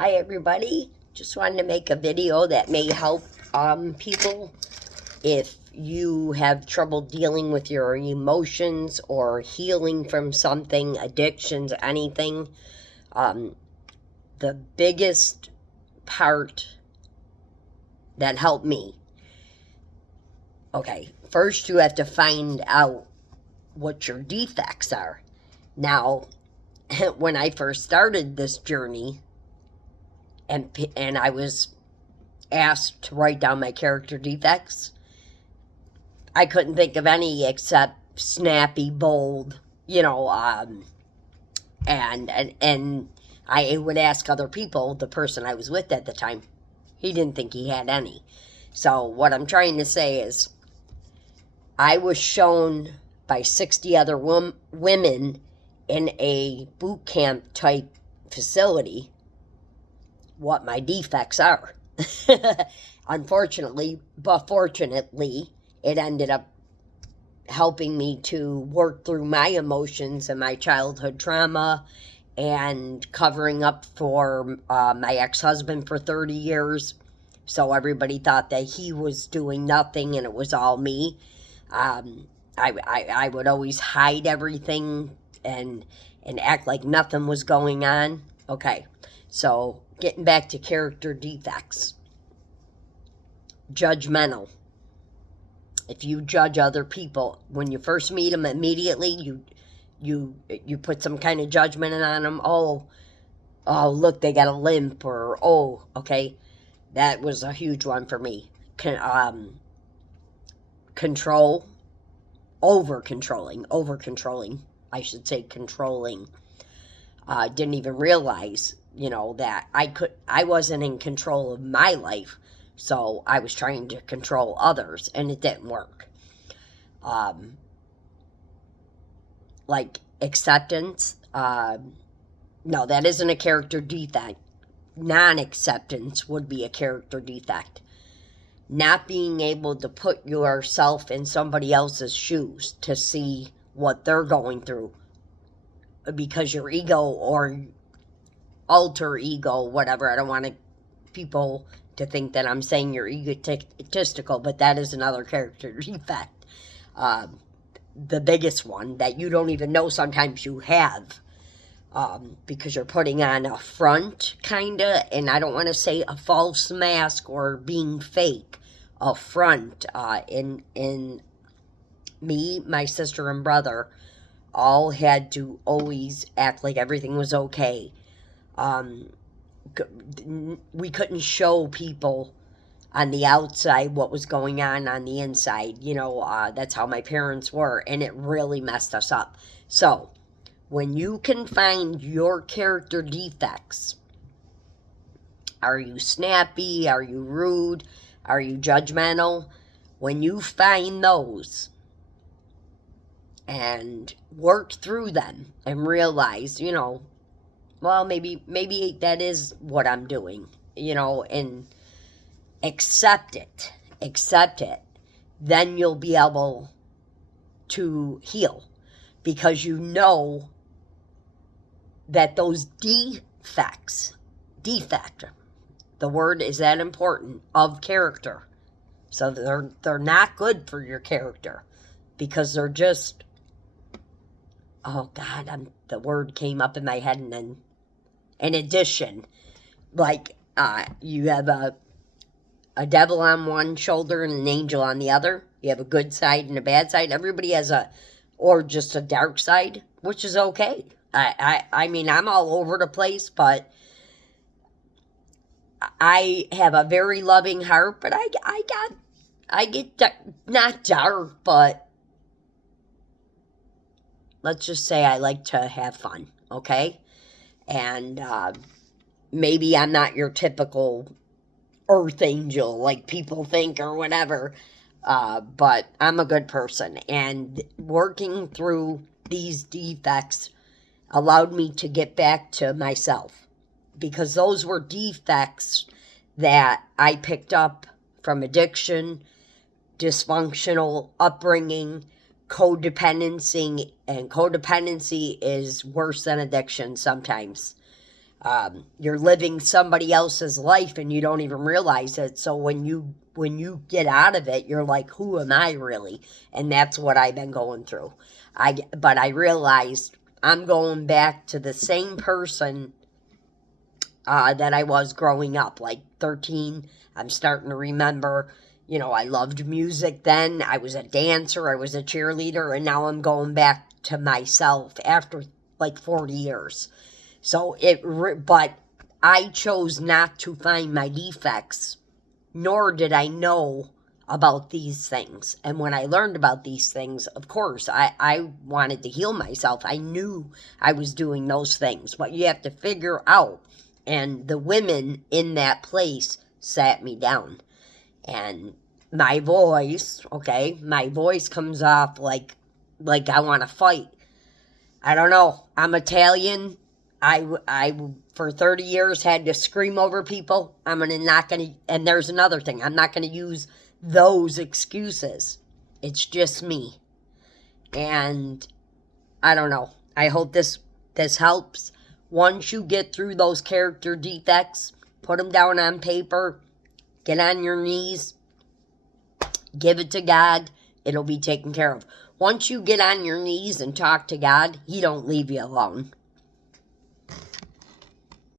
Hi everybody, just wanted to make a video that may help people if you have trouble dealing with your emotions or healing from something, addictions, anything. The biggest part that helped me, okay, first you have to find out what your defects are. Now, when I first started this journey, and I was asked to write down my character defects, I couldn't think of any except snappy, bold, and I would ask other people. The person I was with at the time, he didn't think he had any. So what I'm trying to say is, I was shown by 60 other women in a boot camp type facility what my defects are. Unfortunately, but fortunately, it ended up helping me to work through my emotions and my childhood trauma and covering up for my ex-husband for 30 years. So everybody thought that he was doing nothing and it was all me. I would always hide everything and act like nothing was going on. Okay, so getting back to character defects. Judgmental. If you judge other people, when you first meet them, immediately you put some kind of judgment on them. Oh, look, they got a limp, or oh, okay, that was a huge one for me. Control, over-controlling, I should say controlling. Didn't even realize, that I wasn't in control of my life, so I was trying to control others, and it didn't work. Like acceptance, no, that isn't a character defect. Non-acceptance would be a character defect. Not being able to put yourself in somebody else's shoes to see what they're going through, because your ego or alter ego, whatever, I don't want people to think that I'm saying you're egotistical, but that is another character defect. The biggest one that you don't even know sometimes you have, because you're putting on a front, kinda, and I don't want to say a false mask or being fake, a front. In me, my sister and brother all had to always act like everything was okay. We couldn't show people on the outside what was going on the inside. That's how my parents were, and it really messed us up. So when you can find your character defects, are you snappy? Are you rude? Are you judgmental? When you find those and work through them and realize, well, maybe that is what I'm doing, and accept it, then you'll be able to heal, because that those defect, the word is that important, of character. So they're not good for your character, because they're just, oh God, the word came up in my head, and then in addition, like you have a devil on one shoulder and an angel on the other. You have a good side and a bad side. Everybody has or just a dark side, which is okay. I mean, I'm all over the place, but I have a very loving heart, but I get not dark, but let's just say I like to have fun, okay? And maybe I'm not your typical earth angel like people think or whatever, but I'm a good person. And working through these defects allowed me to get back to myself, because those were defects that I picked up from addiction, dysfunctional upbringing, codependency, and codependency is worse than addiction sometimes. You're living somebody else's life and you don't even realize it. So when you get out of it, you're like, who am I really? And that's what I've been going through. But I realized I'm going back to the same person that I was growing up, like 13. I'm starting to remember, I loved music then. I was a dancer, I was a cheerleader, and now I'm going back to myself after like 40 years. So but I chose not to find my defects, nor did I know about these things. And when I learned about these things, of course, I wanted to heal myself. I knew I was doing those things, but you have to figure out. And the women in that place sat me down. And my voice comes off like I want to fight. I don't know. I'm Italian. I for 30 years had to scream over people. And there's another thing. I'm not going to use those excuses. It's just me. And I don't know. I hope this helps. Once you get through those character defects, put them down on paper, get on your knees, give it to God, it'll be taken care of. Once you get on your knees and talk to God, He don't leave you alone.